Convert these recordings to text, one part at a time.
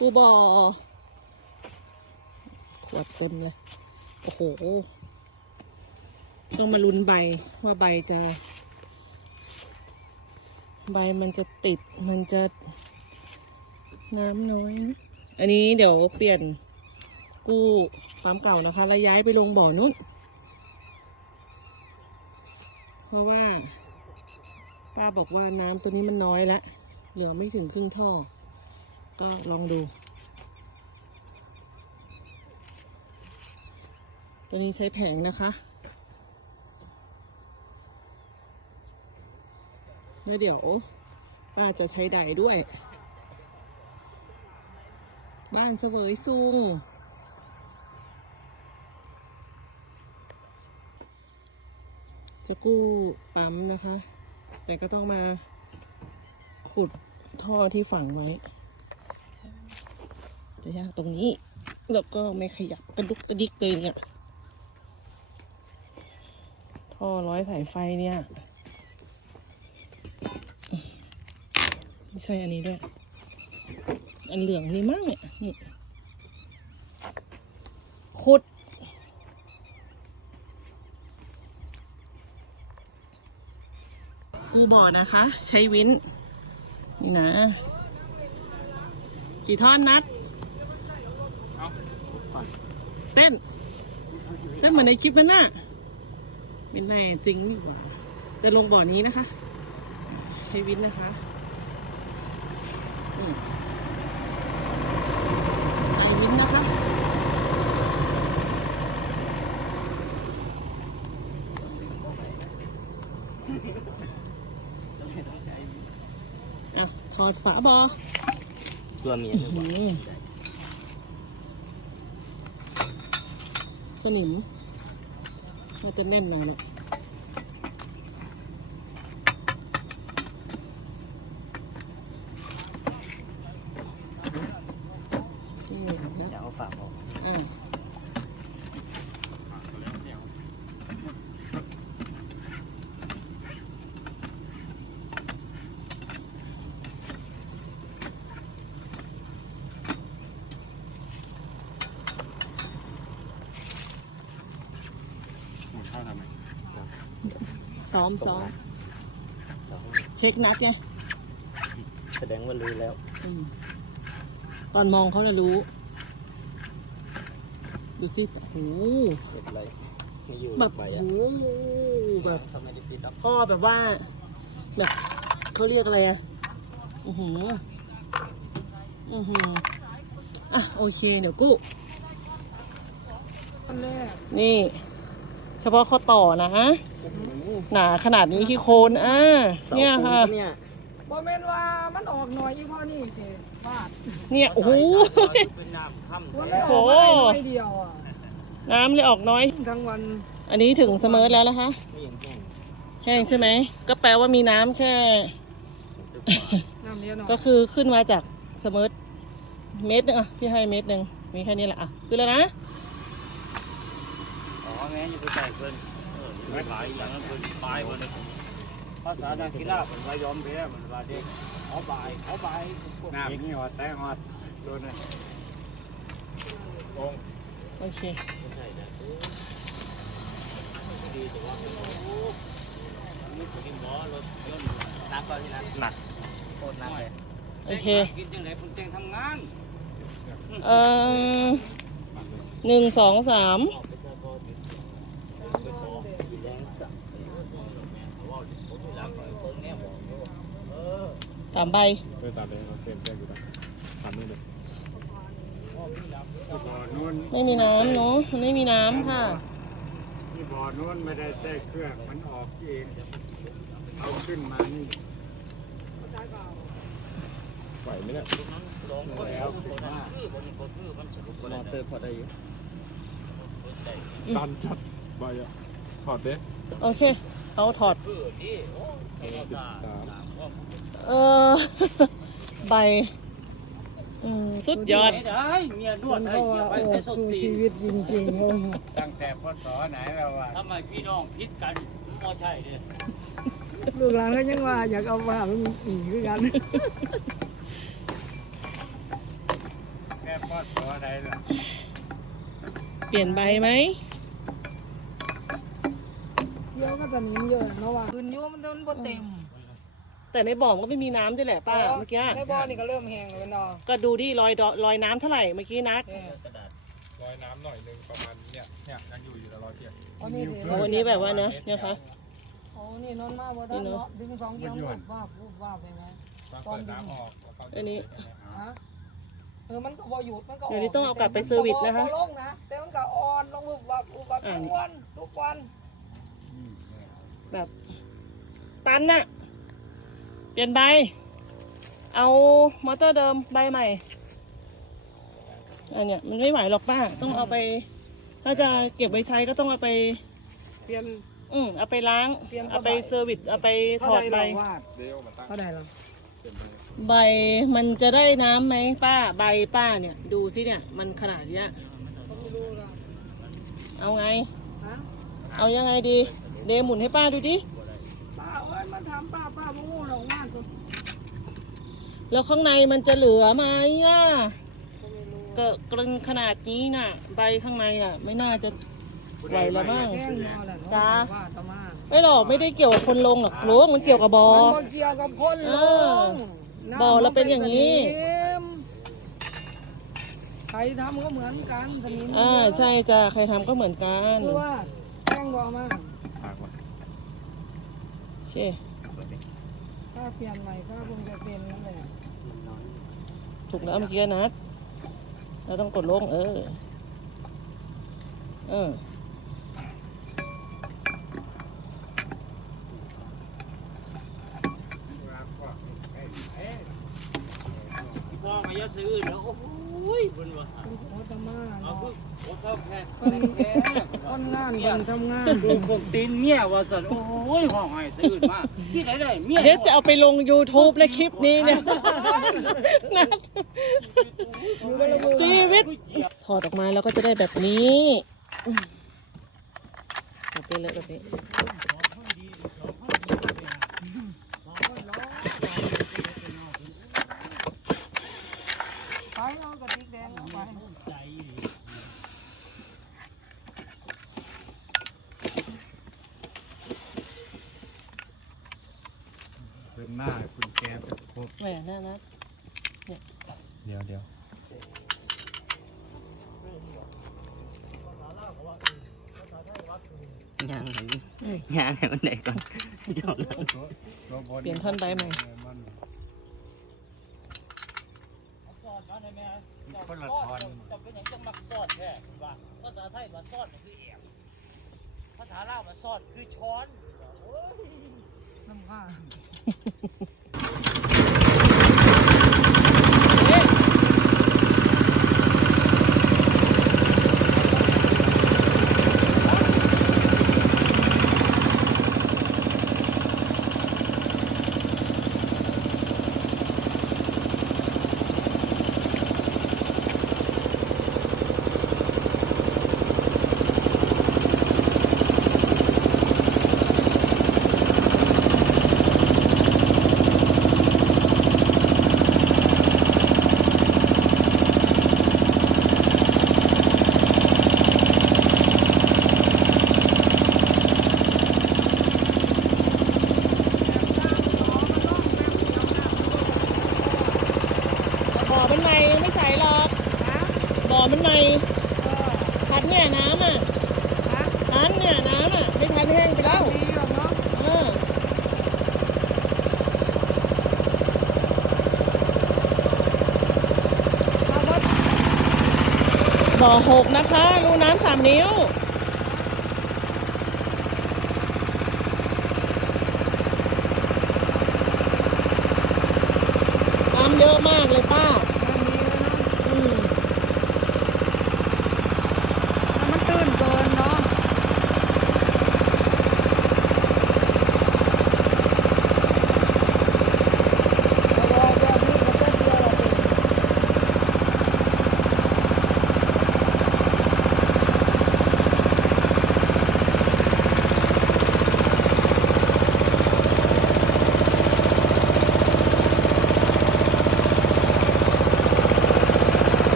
กูบอขวดเต็มเลย โอ้โห ต้องมาลุ้นใบว่าใบจะ ใบมันจะติดมันจะน้ำน้อย อันนี้เดี๋ยวเปลี่ยนกู้ปั๊มเก่านะคะ แล้วย้ายไปลงบ่อนู้น เพราะว่า ป้าบอกว่าน้ำตัวนี้มันน้อยแล้วเหลือไม่ถึงครึ่งท่อ ก็ลองดู ตัวนี้ใช้แผงนะคะแล้วเดี๋ยวป้าจะใช้ไดด้วย บ้านเสวยซุงจะกู้ปั๊มนะคะ แต่ก็ต้องมาขุดท่อที่ฝังไว้ จะยากตรงนี้ แล้วก็ไม่ขยับกระดุกกระดิกเลยเนี่ยท่อร้อยสายไฟเนี่ยไม่ใช่อันนี้ด้วย อันเหลืองนี่มั้งเนี่ยนี่ขุดกูบอนะคะ ใช้วินนี่นะ กี่ท่อนนัด เต้น เต้นเหมือนในคลิปมันน่ะเป็นแน่จริงนี่หว่าจะลงบ่อนี้นะคะ ใช้วินนะคะอืมใช้วินนะคะอะถอดฝาบอตัวเมียหรือเปล่า อืมส นิมน่าจะแน่นหน่อยแหละนี่นะอยากเอาฝากออกอ่า ซ้อมซ้อมเช็คนัดไง แสดงว่ารู้แล้วอืมตอนมองเขาจะรู้ ดูสิโอ้โหเห็ดอะไรไม่อยู่แบบไปโอ้อะโหแบบทำไมได้ติดอะพ่อแบบว่า แบบเขาเรียกอะไรอะอือหืออือหืออะโอเค เดี๋ยวกู้ อันแรกนี่ เฉพาะข้อต่อนะฮะหนาขนาดนี้ขี้โคนอ่าเนี่ยค่ะเนี่ยบอเมนว่ามันออกหน่อยอีพ่อนี่เจ๊บาดเนี่ยโอ้โหเป็นน้ำค่ำมันแท้ไม่ออกมาได้หน่อยเดียวอะน้ำเลยออกน้อยทั้งวันอันนี้ถึงเสมอแล้วนะคะไม่เห็นแห้งแห้งใช่ไหมก็แปลว่ามีน้ำแค่น้ำเนี้ยเนาะก็คือขึ้นมาจากเสมอเม็ดนึงอะพี่ให้เม็ดหนึ่งมีแค่นี้แหละอะขึ้นแล้วนะอ๋อ แม่อยู่ไปแตกเพิ่นเอออยู่ไปหลายอย่างนั้นเพิ่นตายเพิ่นภาษานักกีฬาเพิ่นว่ายอมแพ้เพิ่นว่าเด็กเอาบายเอาบายน้ำนี่หอดแต่หอดโดนนะองโอเคไม่ใช่นะดีแต่ว่านี่ถึงหมอรถยนต์หนักกว่าที่นั้นหนักโคตรหนักเลยโอเคกินจังไรคุณเจงทำงานเอ่อหนึ่งสองสามามใบไปตัดเลยเอาเส้นแจ้งอยู่ตัดตัดนู่นเลยที่บ่อนู้นไม่มีน้ำเนาะมันไม่มีน้ำค่ะ ที่บ่อนู้นไม่ได้แทรกเครื่องมันออกเองเอาขึ้นมานี่ไหวไหมเนี่ยสองคนแล้วคือคนนี้ก็คือมันสรุปมอเตอร์พอได้อยู่ตันจัดใบอะถอดเด้โอเค เขาถอดคือที่โอ้สิบสามเออ ใบ อืม สุดยอดไม่ได้เมียนวดให้เขาเมียว่าไปโอ้ใช้สสู้ติชีวิตจริงๆเลยตั้งแต่พศไหนแล้ววะทำไมพี่น้องพิษกันไม่ใช่เด้ลูกหลานก็ยังว่าอยากเอามาเป็นอีกคือกันทอดตัวอะไรล่ะ เปลี่ยนใบไหม เยอะก็ตอนนี้มันเยอะเนาะว่าคืนอยุ่มันโดนบ่เต็มแต่ในบ่อมันก็ไม่มีน้ำด้วยแหละป้าเมื่อกี้ในบ่อนี่ก็เริ่มแห้งแล้วเนาะก็ดูดิรอยดอรอยน้ำเท่าไหร่เมื่อกี้นัดเออลอยน้ำหน่อยนึงประมาณเนี่ยเนี่ยยังอยู่อยู่แต่รอยเทียบเอานี่สิโอ้วันนี้แบบว่าเนอะเนี่ยคะโอ้นี่นอนมาบ่ได้เนาะดึงสองเดียวหมดว่าพูดว่าไปไหมตอนเปิดน้ำออกแล้วเขาอันนี้ฮะเออมันก็บ่หยุดมันก็เดี๋ยวนี้ต้องเอากลับไปเซอร์วิสนะคะมัก็บ่ลงนะแต่มันก็อ่อนลงวุบวับวุบวับอ่าทุกวันทุกวัน แบบ ตันน่ะ เปลี่ยนใบ เอามอเตอร์เดิมใบใหม่อันเนี้ยมันไม่ไหวหรอกป้า ต้องเอาไป ถ้าจะเก็บไว้ใช้ก็ต้องเอาไป เปลี่ยน อืมเอาไปล้าง เปลี่ยนเอาไปเซอร์วิส เอาไปถเท่าอใดดเราใบวาดเดี๋ยวมาตั้งเท่าใดเราใบมันจะได้น้ำไหมป้า ใบป้าเนี่ย ดูสิเนี่ย มันขนาดเนี้ย ก็ไม่รู้ละเอาไงฮะเอายังไงดี เดหมุนให้ป้าดูดิ ป้าเอ้ยมาถามป้าป้าบ่งูหรอกวาดสุดแล้วข้างในมันจะเหลือไหมอะก็ไม่รู้ก็กรนขนาดนี้น่ะ ใบข้างในอะ ไม่น่าจะไหวแล้วมั้ง แกล้งนอนแหละเนาะจ้า ว่าตะมาไม่หรอกไม่ได้เกี่ยวกับคนลงหรอกลุงมันเกี่ยวกับบอ มันบ่เกี่ยวกับคนลเอองบ่อเราเป็นอย่างนี้นี้ใครทำก็เหมือนกันสนิมอ่าใช่จ้ะใครทำก็เหมือนกัน คือว่าแกล้งบ่อมา โอเคถ้าเปลี่ยนใหม่ก็คงจะเป็นนั่นแหละถูกแล้วเมื่อกี้นะเราต้องกดลง เออ เออพ่อมาเยอะซื้อแล้วโอ้ยบนว่าเป็นของตะ มาเนาะคนคนงานคนทำงานดูพวกตีนเมียว่าสันโอ้ยห้องไห้ซื้อมาที่ไหนได้เมียเดี๋ยวจะเอาไปลง YouTube ในคลิปนี้เนี่ยนัดชีวิตถอดออกมาแล้วก็จะได้แบบนี้เอาไปเลยแบบนี้ไปเอากระติกแดงเอาไป เติมหน้าคุณแกไปพบ แหมน่านัดเดี๋ยวเดี๋ยวย่างให้ย่างให้มันได้ก่อนเดี๋ยวลงเปลี่ยนท่อนใบใหม่คนละทอนจะเป็นอย่างจังมักซอดแค่ว่าภาษาไทยว่าซอดคือแอบภาษาลาวว่าซอดคือช้อนน้ำผ้า ใหม่ยังไม่ใสหรอกบ่อมันใหม่ทันเนี่ยน้ำอะทันเนี่ยน้ำอะไม่ทันแห้งไปแล้วดีอยู่เนาะเออเอารถบ่อหกนะคะรูน้ำสามนิ้วน้ำเยอะมากเลยป้า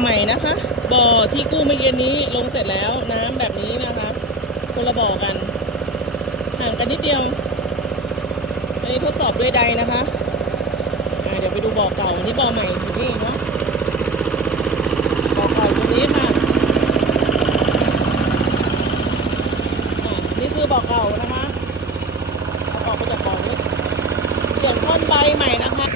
ใหม่นะคะ บ่อที่กู้เมื่อเย็นนี้ลงเสร็จแล้วน้ำแบบนี้นะคะคนละบ่อกัน ห่างกันนิดเดียว อันนี้ทดสอบด้วยใดนะคะเดี๋ยวไปดูบ่อเก่าอันนี้บ่อใหม่อยู่นี่เนาะบ่อเก่าตรงนี้ค่ะนี่คือบ่อเก่านะคะอออกมาจากบ่อนี้เปลี่ยนท่อนใบใหม่นะคะ